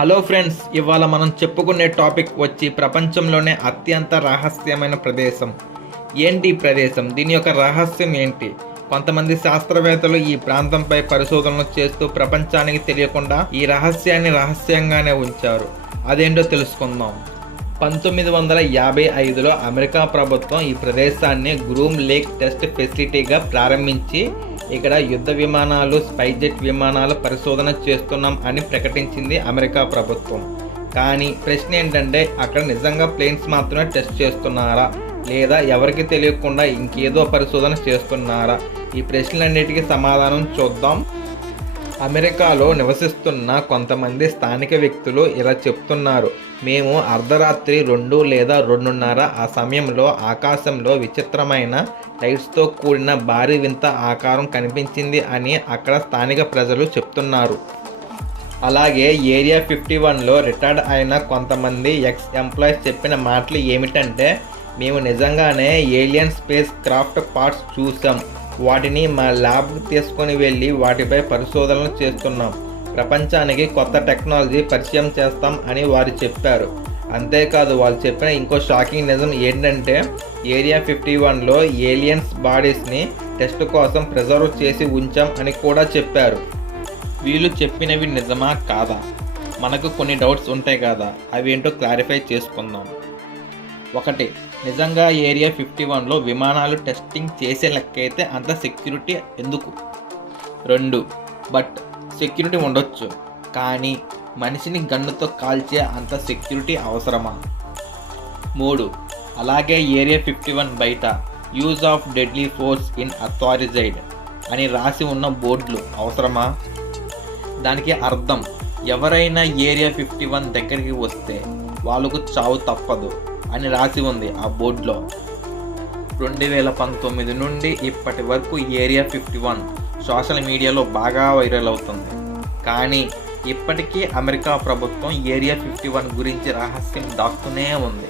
Hello friends, ఇవాళ మనం చెప్పుకునే టాపిక్ వచ్చి ప్రపంచంలోనే అత్యంత రహస్యమైన ప్రదేశం. ఏంటి ఈ ప్రదేశం? దీని యొక్క రహస్యం ఏంటి? కొంతమంది శాస్త్రవేత్తలు ఈ ప్రాంతంపై పరిశోధనలు చేస్తూ ప్రపంచానికి తెలియకుండా ఈ రహస్యాన్ని రహస్యంగానే ఉంచారు. అదేంటో తెలుసుకుందాం. 1955లో అమెరికా ప్రభుత్వం ఈ ప్రదేశాన్ని గ్రూమ్ లేక్ టెస్ట్ ఫెసిలిటీగా ప్రారంభించి ఇక్కడ యుద్ధ విమానాలు, స్పైజెట్ విమానాలు పరిశోధన చేస్తున్నాం అని ప్రకటించింది అమెరికా ప్రభుత్వం. కానీ ప్రశ్న ఏంటంటే, అక్కడ నిజంగా ప్లేన్స్ మాత్రమే టెస్ట్ చేస్తున్నారా, లేదా ఎవరికి తెలియకుండా ఇంకేదో పరిశోధన చేస్తున్నారా? ఈ ప్రశ్నలన్నిటికీ సమాధానం చూద్దాం. అమెరికాలో నివసిస్తున్న కొంతమంది స్థానిక వ్యక్తులు ఇలా చెప్తున్నారు. మేము అర్ధరాత్రి 2 లేదా 2:30 ఆ సమయంలో ఆకాశంలో విచిత్రమైన లైట్స్తో కూడిన భారీ వింత ఆకారం కనిపించింది అని అక్కడ స్థానిక ప్రజలు చెప్తున్నారు. అలాగే ఏరియా 51లో రిటైర్డ్ అయిన కొంతమంది ఎక్స్ ఎంప్లాయీస్ చెప్పిన మాటలు ఏమిటంటే, మేము నిజంగానే ఏలియన్ స్పేస్ క్రాఫ్ట్ పార్ట్స్ చూసాం, వాటిని మా ల్యాబ్కి తీసుకొని వెళ్ళి వాటిపై పరిశోధనలు చేస్తున్నాం, ప్రపంచానికి కొత్త టెక్నాలజీ పరిచయం చేస్తాం అని వారు చెప్పారు. అంతేకాదు, వాళ్ళు చెప్పిన ఇంకో షాకింగ్ నిజం ఏంటంటే, ఏరియా 51లో ఏలియన్స్ బాడీస్ని టెస్ట్ కోసం ప్రిజర్వ్ చేసి ఉంచాం అని కూడా చెప్పారు. వీళ్ళు చెప్పినవి నిజమా కాదా? మనకు కొన్ని డౌట్స్ ఉంటాయి కదా, అవి ఏంటో క్లారిఫై చేసుకుందాం. 1. నిజంగా ఏరియా 51లో విమానాలు టెస్టింగ్ చేసే లెక్కైతే అంత సెక్యూరిటీ ఎందుకు? 2. బట్ సెక్యూరిటీ ఉండొచ్చు, కానీ మనిషిని గన్నుతో కాల్చే అంత సెక్యూరిటీ అవసరమా? 3. అలాగే ఏరియా 51 బయట use of deadly force in authorized అని రాసి ఉన్న బోర్డులు అవసరమా? దానికి అర్థం, ఎవరైనా ఏరియా 51 దగ్గరికి వస్తే వాళ్ళకు చావు తప్పదు అని రాసి ఉంది ఆ బోర్డులో. 2019 నుండి ఇప్పటి వరకు ఏరియా 51 సోషల్ మీడియాలో బాగా వైరల్ అవుతుంది. కానీ ఇప్పటికీ అమెరికా ప్రభుత్వం ఏరియా 51 గురించి రహస్యం దాస్తూనే ఉంది.